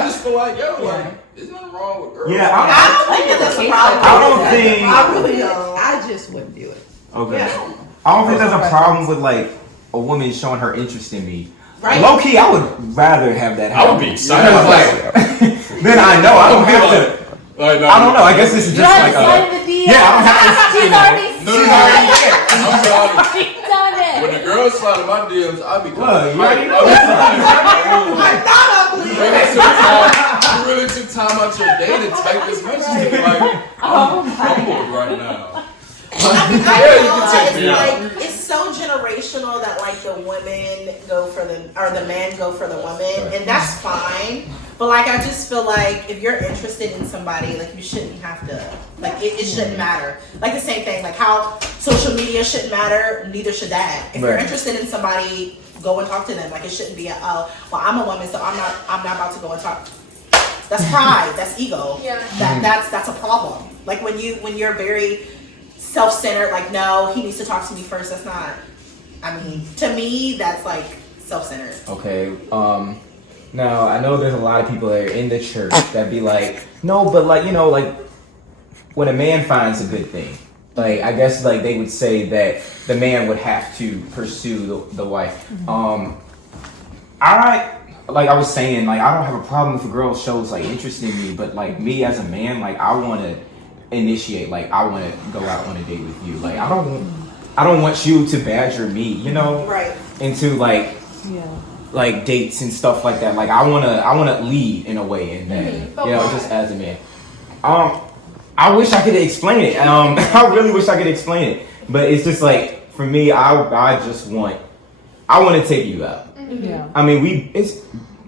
just feel like yo, like, there's nothing wrong with girls. Yeah, I don't think that that's a problem. I don't think. I really don't. I just wouldn't do it. Okay. Yeah. I don't think there's a problem with like a woman showing her interest in me. Right. Low key, I would rather have that happen. I would be excited. Then I know I don't have to. Like, no, I don't know. I guess this is You just have like to slide in the DM. yeah. I don't have to. She's already No, seen I'm it. sorry. She's done When it. the girls slide in my DMs, I be Look, you already know. I'm not ugly. You really took time out your day to type this message to me. Like, I'm humbled right now. I you know, can take it's me out. like it's so generational that like the women go for the or the men go for the woman, and that's fine. But like I just feel like if you're interested in somebody, like you shouldn't have to like it shouldn't matter. Like the same thing, like how social media shouldn't matter, neither should that. If you're interested in somebody, go and talk to them. Like it shouldn't be well, I'm a woman, so I'm not about to go and talk. That's pride, that's ego. Yeah. That's a problem. Like when you're very self-centered, like no, he needs to talk to me first. That's not. I mean, to me, that's like self-centered. Okay. Now I know there's a lot of people that are in the church that be like, no, but like like when a man finds a good thing, like I guess like they would say that the man would have to pursue the wife. Like I was saying, like I don't have a problem if a girl shows like interest in me, but like me as a man, like I want to initiate, like I want to go out on a date with you. Like I don't want you to badger me, Right. into like dates and stuff like that. Like I wanna lead in a way in that, just as a man. I wish I could explain it. I really wish I could explain it, but it's just like for me, I want to take you out. Yeah. I mean,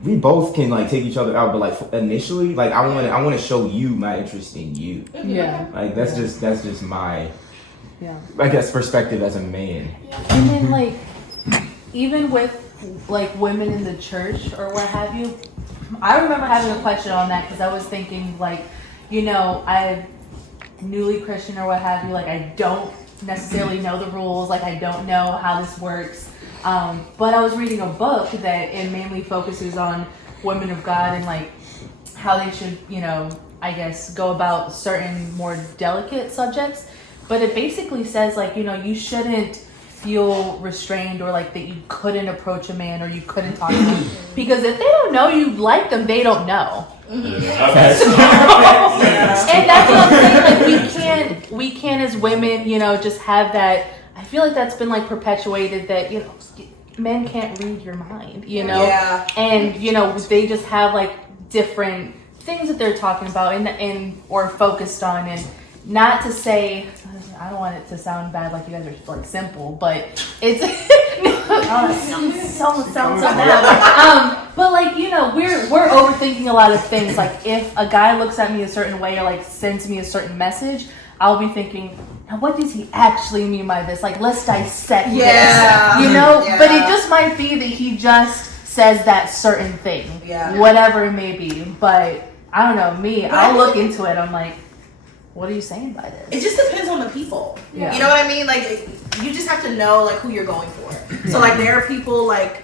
we both can like take each other out, but like initially, like I want to show you my interest in you. Yeah. Like that's just my I guess perspective as a man. And then like, even with like women in the church or what have you, I remember having a question on that because I was thinking like, I'm newly Christian or what have you, like I don't necessarily know the rules, like I don't know how this works. But I was reading a book that it mainly focuses on women of God and like how they should, I guess go about certain more delicate subjects. But it basically says like, you shouldn't feel restrained or like that you couldn't approach a man or you couldn't talk to them. Because if they don't know you like them, they don't know. And that's what I'm saying, like we can't as women, just have that. I feel like that's been like perpetuated that, men can't read your mind, Yeah. and they just have like different things that they're talking about and or focused on. And not to say, I don't want it to sound bad like you guys are like simple, but it's so bad. But like we're overthinking a lot of things. Like if a guy looks at me a certain way or like sends me a certain message, I'll be thinking, now what does he actually mean by this? Like let's dissect this, Yeah. But it just might be that he just says that certain thing, whatever it may be. But I don't know, I'll look into it. I'm like, what are you saying by this? It just depends on the people. Yeah. You know what I mean? Like you just have to know like who you're going for. So like there are people like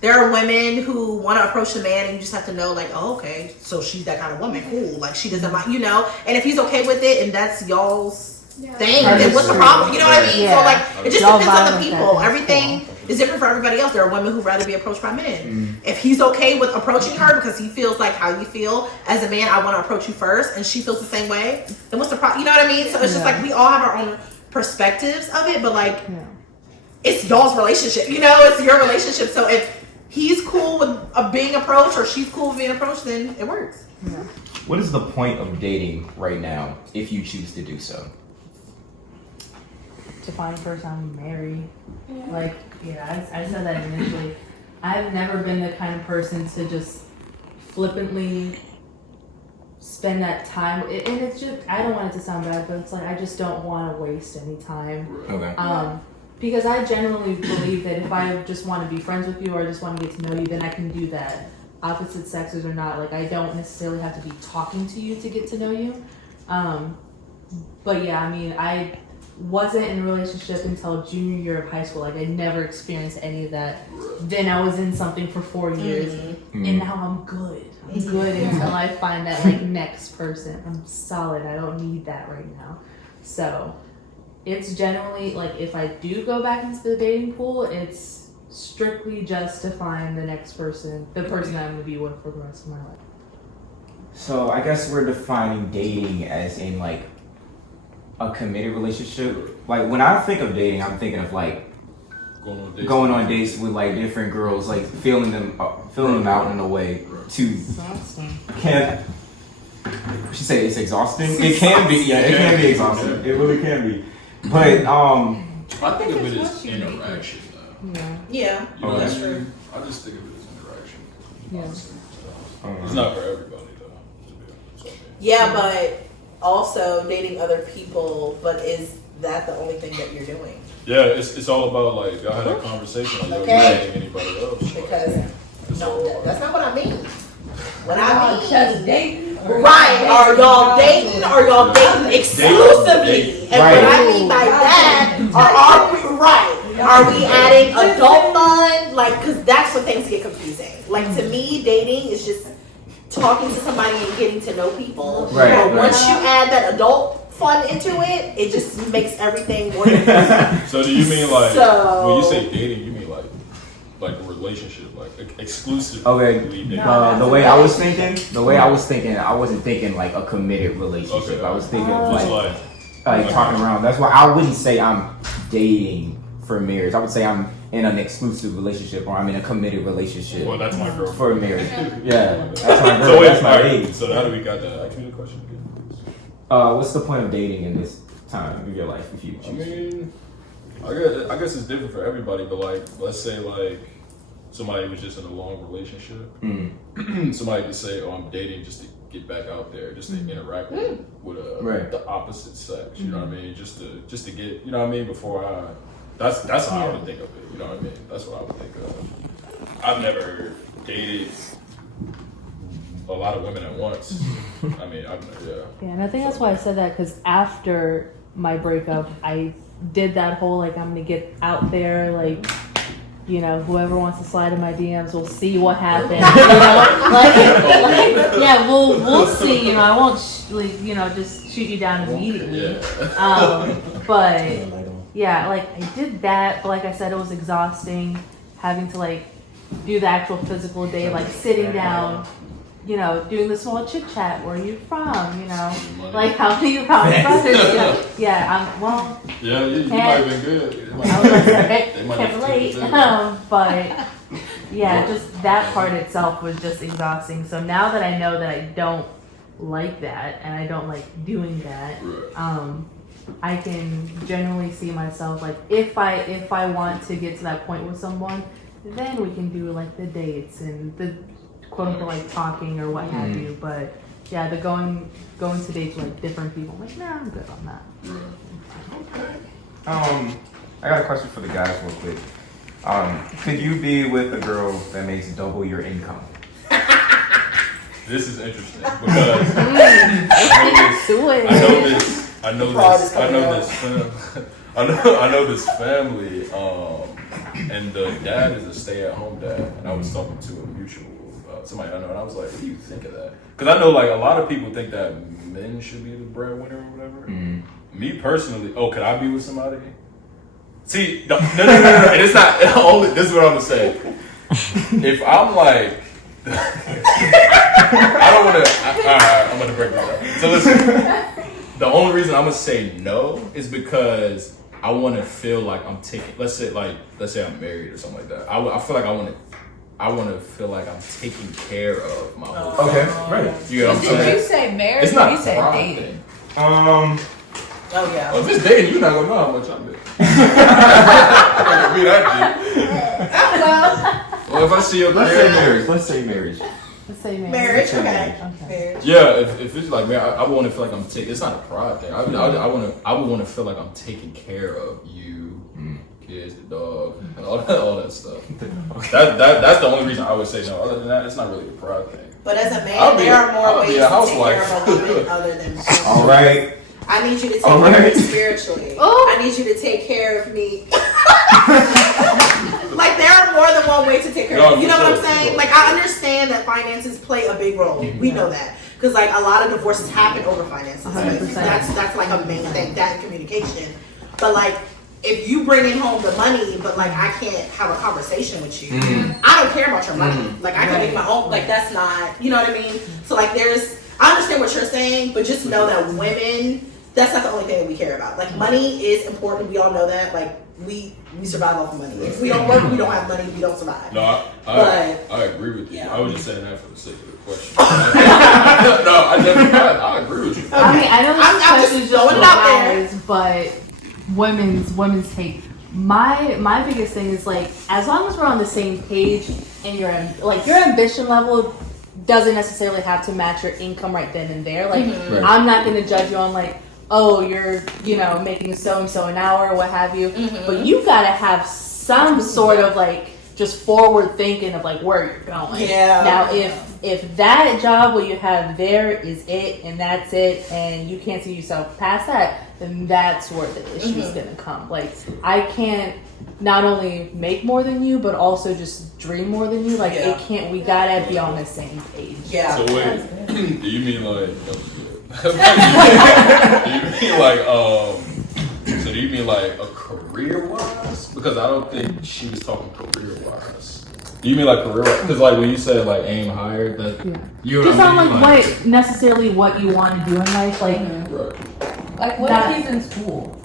There are women who want to approach a man and you just have to know, like, oh, okay, so she's that kind of woman. Cool. Like, she doesn't mind, you know? And if he's okay with it and that's y'all's thing, then what's the problem? You know what I mean? So, like, it just depends on the people. Everything is different for everybody else. There are women who'd rather be approached by men. If he's okay with approaching her because he feels like how you feel as a man, I want to approach you first, and she feels the same way, then what's the problem? You know what I mean? So it's just like we all have our own perspectives of it, but like, it's y'all's relationship. You know, it's your relationship. So if he's cool with being approached or she's cool with being approached, then it works. What is the point of dating right now if you choose to do so? To find a person I'm married. Like, I said that initially. I've never been the kind of person to just flippantly spend that time. And it's just, I don't want it to sound bad, but it's like, I just don't want to waste any time. Okay. Because I genuinely believe that if I just want to be friends with you or I just want to get to know you, then I can do that. Opposite sexes or not, like I don't necessarily have to be talking to you to get to know you. But yeah, I mean, I wasn't in a relationship until junior year of high school. Like I never experienced any of that. Then I was in something for 4 years, and now I'm good. I'm good until I find that like next person. I'm solid. I don't need that right now. So it's generally like if I do go back into the dating pool, it's strictly just to find the next person, the person that I'm gonna be with for the rest of my life. So I guess we're defining dating as in like a committed relationship. Like when I think of dating, I'm thinking of like going on dates with like different girls, like feeling them out in a way to. Can she say it's exhausting? It can be. Yeah, it can be exhausting. It really can be. But I think of it as interaction. Yeah, that's true. I just think of it as interaction. Yeah. It's not for everybody though. Yeah, but also dating other people, but is that the only thing that you're doing? Yeah, it's all about like y'all had that conversation like you're dating anybody else. Because no, that's not what I mean. What I mean, just dating. Right? Are y'all dating? Are y'all dating exclusively? And what I mean by that, are we right? Are we adding adult fun? Like, because that's when things get confusing. Like to me, dating is just talking to somebody and getting to know people. Right. But once you add that adult fun into it, it just makes everything more confusing. So do you mean like when you say dating, you mean like a relationship, like exclusive? Okay. The way I was thinking, I wasn't thinking like a committed relationship. Okay. I was thinking of like talking around. That's why I wouldn't say I'm dating for marriage. I would say I'm in an exclusive relationship or I'm in a committed relationship. Well, that's my girlfriend. For marriage. Yeah. That's my girl. So wait, that's my age. So now that we got that, ask me the question again. What's the point of dating in this time of your life if you choose? I mean, I guess it's different for everybody, but like, let's say like somebody was just in a long relationship. Somebody could say, "Oh, I'm dating just to get back out there, just to interact with the opposite sex." You know what I mean? Just to get, you know what I mean? Before that's how I would think of it. You know what I mean? That's what I would think of. I've never dated a lot of women at once. I mean, Yeah, and I think that's why I said that, because after my breakup, I did that whole, like, I'm gonna get out there, like, you know, whoever wants to slide in my DMs, we'll see what happens, you know? like, yeah, we'll see, you know, I won't, just shoot you down immediately. But, yeah, like, I did that, but like I said, it was exhausting, having to, like, do the actual physical day, like, sitting down, you know, doing the small chit chat. Where are you from? You know, like how many brothers? Yeah, Yeah, you might have been good. I was like, can't relate. But yeah, just that part itself was just exhausting. So now that I know that I don't like that and I don't like doing that, I can generally see myself like if I want to get to that point with someone, then we can do like the dates and the quote unquote like talking or what have you. But yeah, the going to dates with like different people, I'm like, nah, I'm good on that. I got a question for the guys real quick. Could you be with a girl that makes double your income? This is interesting because I know this family. and the dad is a stay-at-home dad. And I was talking to a mutual somebody I know, and I was like, "What do you think of that?" Because I know like a lot of people think that men should be the breadwinner or whatever. Me personally, could I be with somebody? See, no. And it's not only. This is what I'm gonna say. If I'm like, I don't want to. Alright, I'm gonna break this down. So listen, the only reason I'm gonna say no is because I want to feel like I'm taking. Let's say I'm married or something like that. I feel like I want to feel like I'm taking care of my whole Okay, family. right. You know what I'm saying? Did you say marriage It's or not you said pride dating? thing. Oh yeah. If it's dating, you're not gonna know how much I'm doing. Be that deep. Well, if I see your Let's say marriage. Let's say marriage. Let's say Marriage, okay. Marriage. Yeah, if it's like, man, I want to feel like I'm taking. It's not a pride thing. I would want to feel like I'm taking care of you, kids, the dog, and all that stuff. That's the only reason I would say no. Other than that, it's not really a pride thing. But as a man, there are more ways to take care of a woman other than. All right. I need you to take care of me spiritually. Oh. I need you to take care of me. Like there are more than one way to take care of me. You know what I'm saying? Like I understand that finances play a big role. We know that because like a lot of divorces happen over finances. 100%. That's like a main thing. That and communication. But like if you bring in home the money, but like I can't have a conversation with you. I don't care about your money. Like I can make my own. Like that's not. You know what I mean? So like I understand what you're saying, but just know that women. That's not the only thing that we care about. Like money is important. We all know that. Like we survive off of money. If we don't work, we don't have money. We don't survive. No, I agree with you. Yeah. I was just saying that for the sake of the question. I agree with you. I mean, I know this I'm question is just just throwing for it out there. guys, but women's take. My biggest thing is like, as long as we're on the same page and your ambition level doesn't necessarily have to match your income right then and there. Like, I'm not going to judge you on like, oh, you're, making so and so an hour or what have you. But you got to have some sort of like just forward thinking of like where you're going. Yeah. Now, if that job what you have there is it and that's it, and you can't see yourself past that, then that's where the issue is going to come. Like, I can't not only make more than you, but also just dream more than you. Like, it can't. We gotta be on the same page. Yeah. So wait, do you mean like? Do you mean like a career wise? Because I don't think she was talking career wise. Do you mean like career wise? Because like when you said like aim higher, that you just not like what necessarily what you want to do in life. Like, like what if he's in school?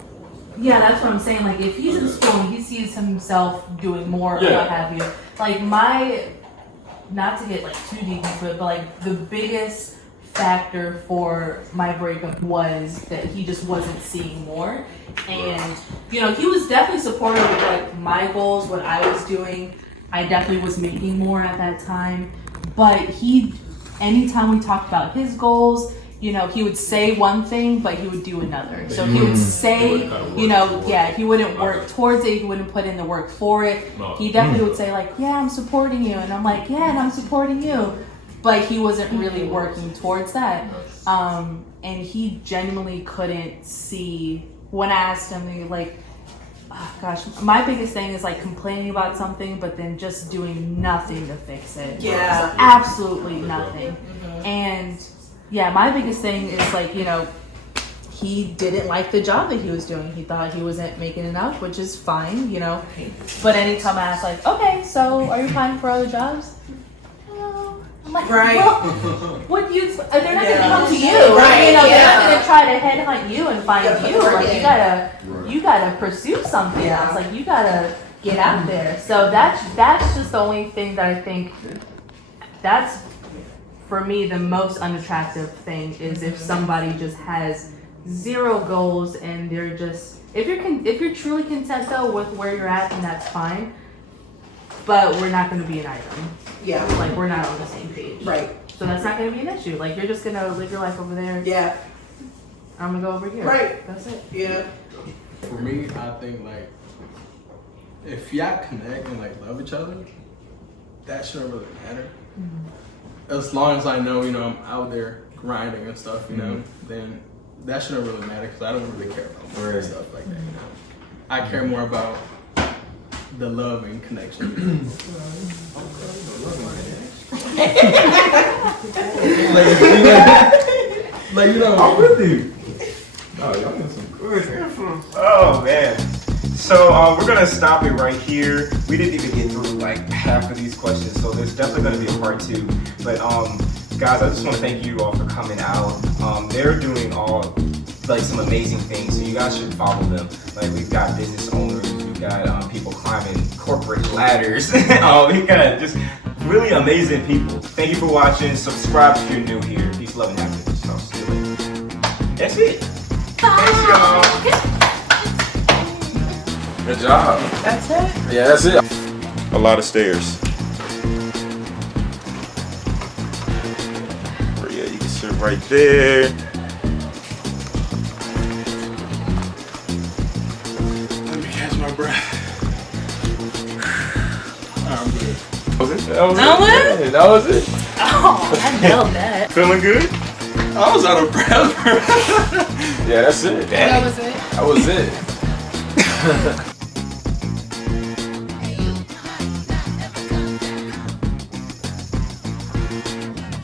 Yeah, that's what I'm saying. Like, if he's in school and he sees himself doing more, or what have you. Like, not to get like too deep into it, but like the biggest factor for my breakup was that he just wasn't seeing more. And, he was definitely supportive of like my goals, what I was doing. I definitely was making more at that time. But anytime we talked about his goals, he would say one thing, but he would do another. So he would say, he wouldn't work towards it. He wouldn't put in the work for it. He definitely would say like, yeah, I'm supporting you. And I'm like, yeah, and I'm supporting you. But he wasn't really working towards that. And he genuinely couldn't see when I asked him, like, oh gosh, my biggest thing is like complaining about something, but then just doing nothing to fix it. Yeah. So absolutely nothing. And yeah, my biggest thing is like, he didn't like the job that he was doing. He thought he wasn't making enough, which is fine, But anytime I asked like, okay, so are you applying for other jobs? No. I'm like, well, what do you, they're not going to come to you. Right. They're not going to try to headhunt you and find you. Like, you gotta pursue something else. Like, you gotta get out there. So that's just the only thing that I think that's, for me, the most unattractive thing is if somebody just has zero goals and they're just, if you're truly content though with where you're at, then that's fine. But we're not going to be an item. Yeah. Like, we're not on the same page. Right. So that's not going to be an issue. Like, you're just going to live your life over there. Yeah. I'm going to go over here. Right. That's it. Yeah. For me, I think like if y'all connect and like love each other, that shouldn't really matter. As long as I know, I'm out there grinding and stuff, then that shouldn't really matter because I don't really care about money and stuff like that. I care more about the love and connection. like you know. I'm with you. Oh, y'all got some good info. Oh man. So we're gonna stop it right here. We didn't even get through like half of these questions, so there's definitely gonna be a part 2. But guys, I just want to thank you all for coming out. They're doing all like some amazing things, so you guys should follow them. Like we've got business owners, we've got people climbing corporate ladders. We got just really amazing people. Thank you for watching. Subscribe if you're new here. Peace, love, and happiness. I'll see you later. That's it. Thanks, y'all. Good job. That's it? Yeah, that's it. A lot of stairs. Yeah, you can sit right there. Let me catch my breath. I'm good. That was it? That was it? Oh, I nailed that. Feeling good? I was out of breath. Yeah, that's it. That was it. That was it.